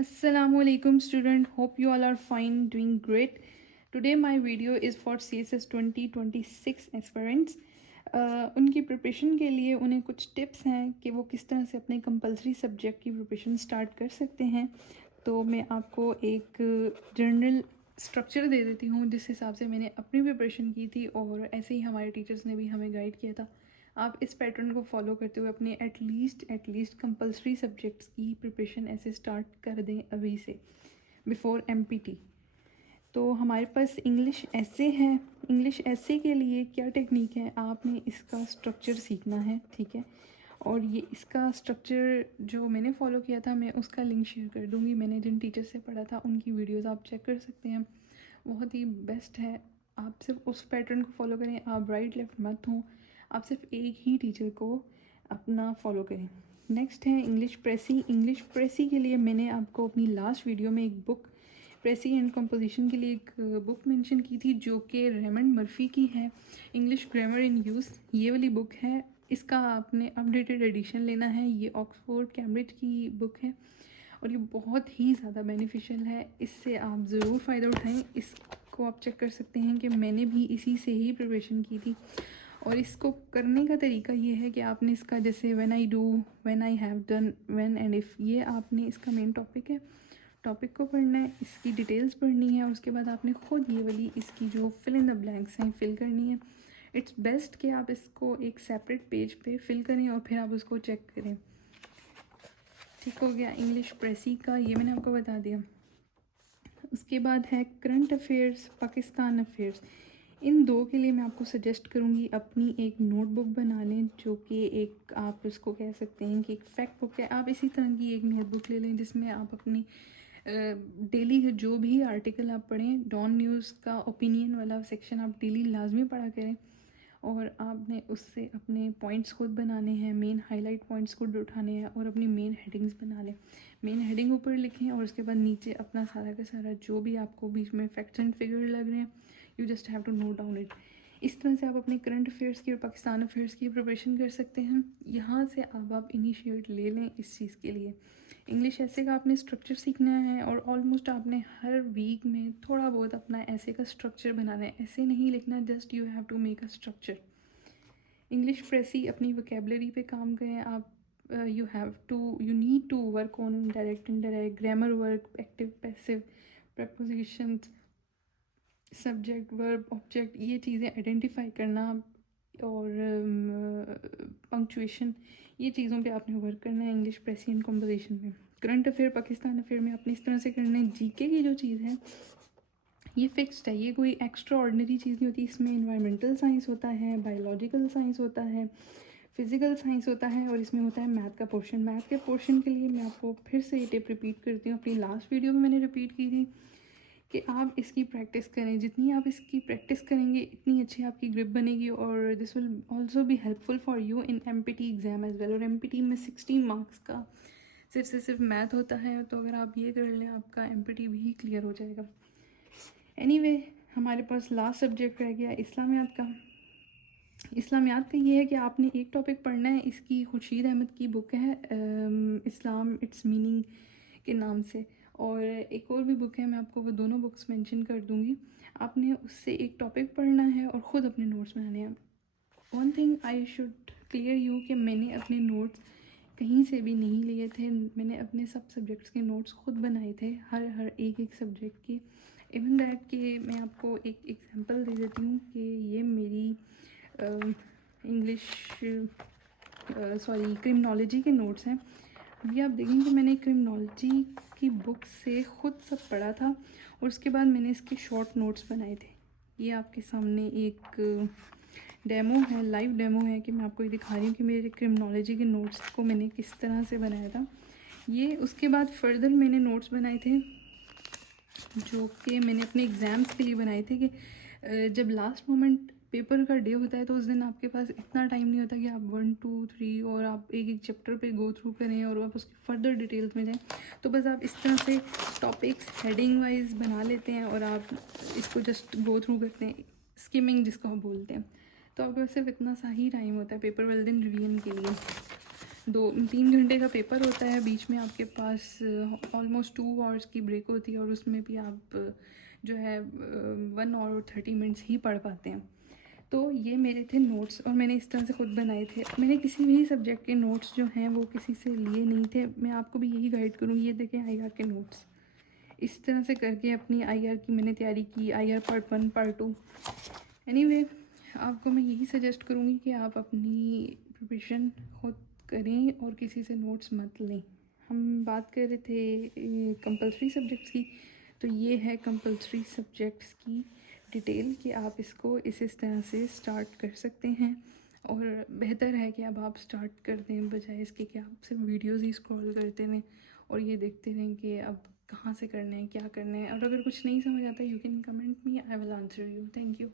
Assalamualaikum student, hope you all are fine, doing great. Today my video is for CSS 2026 aspirants. उनकी preparation के लिए उन्हें कुछ tips हैं कि वो किस तरह से अपने कंपलसरी सब्जेक्ट की प्रिपरेशन स्टार्ट कर सकते हैं। तो मैं आपको एक जनरल स्ट्रक्चर दे देती हूँ जिस हिसाब से मैंने अपनी प्रिपरेशन की थी और ऐसे ही हमारे टीचर्स ने भी हमें गाइड किया था। आप इस पैटर्न को फॉलो करते हुए अपने एटलीस्ट कंपलसरी सब्जेक्ट्स की प्रिपरेशन ऐसे स्टार्ट कर दें अभी से, बिफोर MPT। तो हमारे पास इंग्लिश ऐसे है। इंग्लिश ऐसे के लिए क्या टेक्निक है, आपने इसका स्ट्रक्चर सीखना है, ठीक है। और ये इसका स्ट्रक्चर जो मैंने फॉलो किया था, मैं उसका लिंक शेयर कर दूँगी। मैंने जिन टीचर से पढ़ा था उनकी वीडियोज़ आप चेक कर सकते हैं, बहुत ही बेस्ट है। आप सिर्फ उस पैटर्न को फॉलो करें, आप राइट लेफ्ट मत हों, आप सिर्फ एक ही टीचर को अपना फॉलो करें। नेक्स्ट है इंग्लिश प्रेसी। इंग्लिश प्रेसी के लिए मैंने आपको अपनी लास्ट वीडियो में एक बुक, प्रेसी एंड कंपोजिशन के लिए एक बुक मेंशन की थी जो कि रेमंड मर्फी की है, इंग्लिश ग्रामर इन यूज़। ये वाली बुक है, इसका आपने अपडेटेड एडिशन लेना है। ये ऑक्सफोर्ड कैम्ब्रिज की बुक है और ये बहुत ही ज़्यादा बेनिफिशियल है, इससे आप ज़रूर फ़ायदा उठाएं। इसको आप चेक कर सकते हैं कि मैंने भी इसी से ही प्रिपरेशन की थी। और इसको करने का तरीका ये है कि आपने इसका जैसे when I do, when I have done, when and if, ये आपने इसका मेन टॉपिक है, टॉपिक को पढ़ना है, इसकी डिटेल्स पढ़नी है और उसके बाद आपने ख़ुद ये वाली इसकी जो फिल इन द ब्लैंक्स हैं फिल करनी है। इट्स बेस्ट कि आप इसको एक सेपरेट पेज पे फिल करें और फिर आप उसको चेक करें। ठीक हो गया इंग्लिश प्रेसी का, ये मैंने आपको बता दिया। उसके बाद है करंट अफेयर्स, पाकिस्तान अफेयर्स। इन दो के लिए मैं आपको सजेस्ट करूँगी अपनी एक नोटबुक बना लें, जो कि एक आप इसको कह सकते हैं कि एक फैक्ट बुक है। आप इसी तरह की एक नोटबुक ले लें जिसमें आप अपनी डेली जो भी आर्टिकल आप पढ़ें, डॉन न्यूज़ का ओपिनियन वाला सेक्शन आप डेली लाजमी पढ़ा करें और आपने उससे अपने पॉइंट्स खुद बनाने हैं, मेन हाईलाइट पॉइंट्स खुद उठाने हैं और अपनी मेन हेडिंग्स बना लें। मेन हेडिंग ऊपर लिखें और उसके बाद नीचे अपना सारा का सारा जो भी आपको बीच में फैक्ट्स एंड फिगर लग रहे हैं, you just have to note down it. इस तरह से आप अपने करंट अफेयर्स की और पाकिस्तान अफेयर्स की प्रिपरेशन कर सकते हैं। यहाँ से अब आप इनिशिएट ले लें इस चीज़ के लिए। इंग्लिश ऐसे का आपने स्ट्रक्चर सीखना है और ऑलमोस्ट आपने हर वीक में थोड़ा बहुत अपना ऐसे का स्ट्रक्चर बनाना है। ऐसे नहीं लिखना, just you have to make a structure. English precis अपनी वोकेबलरी पे काम करें आप। You need to work on direct indirect, grammar work, active passive, prepositions, subject verb object, ये चीज़ें आइडेंटिफाई करना और पंक्चुएशन, ये चीज़ों पे आपने वर्क करना है इंग्लिश प्रेसी एंड कंपोजिशन में। करंट अफेयर, पाकिस्तान अफेयर में आपने इस तरह से करना है। जीके की जो चीज़ है ये फिक्स्ड है, ये कोई एक्स्ट्रा ऑर्डिनरी चीज़ नहीं होती। इसमें इन्वायरमेंटल साइंस होता है, बायोलॉजिकल साइंस होता है, फिज़िकल साइंस होता है और इसमें होता है मैथ का पोर्शन। मैथ के पोर्शन के लिए मैं आपको फिर से ये टिप रिपीट करती हूँ, अपनी लास्ट वीडियो में मैंने रिपीट की थी कि आप इसकी प्रैक्टिस करें। जितनी आप इसकी प्रैक्टिस करेंगे इतनी अच्छी आपकी ग्रिप बनेगी और this will also be helpful for you in MPT exam as well. और MPT में 16 मार्क्स का सिर्फ से सिर्फ मैथ होता है, तो अगर आप ये कर लें आपका MPT भी क्लियर हो जाएगा। एनीवे, हमारे पास लास्ट सब्जेक्ट रह गया इस्लामियात का। इस्लामियात का ये है कि आपने एक टॉपिक पढ़ना है, इसकी खुर्शीद अहमद की बुक है इस्लाम इट्स मीनिंग के नाम से, और एक और भी बुक है, मैं आपको वो दोनों बुक्स मेंशन कर दूँगी। आपने उससे एक टॉपिक पढ़ना है और ख़ुद अपने नोट्स बनाने हैं। One thing I should clear you कि मैंने अपने नोट्स कहीं से भी नहीं लिए थे, मैंने अपने सब सब्जेक्ट्स के नोट्स खुद बनाए थे, हर एक सब्जेक्ट की। इवन दैट कि मैं आपको एक एग्जांपल दे देती हूँ कि ये मेरी इंग्लिश क्रिमिनोलॉजी के नोट्स हैं। ये आप देखेंगे मैंने क्रिमिनोलॉजी की बुक से ख़ुद सब पढ़ा था और उसके बाद मैंने इसके शॉर्ट नोट्स बनाए थे। ये आपके सामने एक डेमो है, लाइव डेमो है कि मैं आपको ये दिखा रही हूँ कि मेरे क्रिमिनोलॉजी के नोट्स को मैंने किस तरह से बनाया था। ये उसके बाद फर्दर मैंने नोट्स बनाए थे जो कि मैंने अपने एग्ज़ाम्स के लिए बनाए थे कि जब लास्ट मोमेंट पेपर का डे होता है तो उस दिन आपके पास इतना टाइम नहीं होता कि आप 1 2 3 और आप एक चैप्टर पे गो थ्रू करें और आप उसकी फर्दर डिटेल्स में जाएं। तो बस आप इस तरह से टॉपिक्स हेडिंग वाइज बना लेते हैं और आप इसको जस्ट गो थ्रू करते हैं, स्किमिंग जिसको हम बोलते हैं। तो आपके पास सिर्फ इतना सा ही टाइम होता है पेपर वाले दिन रिवीजन के लिए। 2-3 घंटे का पेपर होता है, बीच में आपके पास ऑलमोस्ट 2 आवर्स की ब्रेक होती है और उसमें भी आप जो है 1 आवर 30 मिनट्स ही पढ़ पाते हैं। तो ये मेरे थे नोट्स और मैंने इस तरह से खुद बनाए थे। मैंने किसी भी सब्जेक्ट के नोट्स जो हैं वो किसी से लिए नहीं थे। मैं आपको भी यही गाइड करूँगी। ये देखें आईआर के नोट्स, इस तरह से करके अपनी आईआर की मैंने तैयारी की। आईआर पार्ट 1 पार्ट 2 एनीवे आपको मैं यही सजेस्ट करूँगी कि आप अपनी प्रिपरेशन खुद करें और किसी से नोट्स मत लें। हम बात कर रहे थे कंपलसरी सब्जेक्ट्स की, तो ये है कंपलसरी सब्जेक्ट्स की डिटेल कि आप इसको इस तरह से स्टार्ट कर सकते हैं। और बेहतर है कि अब आप स्टार्ट कर दें बजाय इसके कि आप सिर्फ वीडियोज़ ही स्क्रॉल करते रहें और ये देखते रहें कि अब कहाँ से करना है, क्या करना है। और अगर कुछ नहीं समझ आता, you can comment me, I will answer you. Thank you.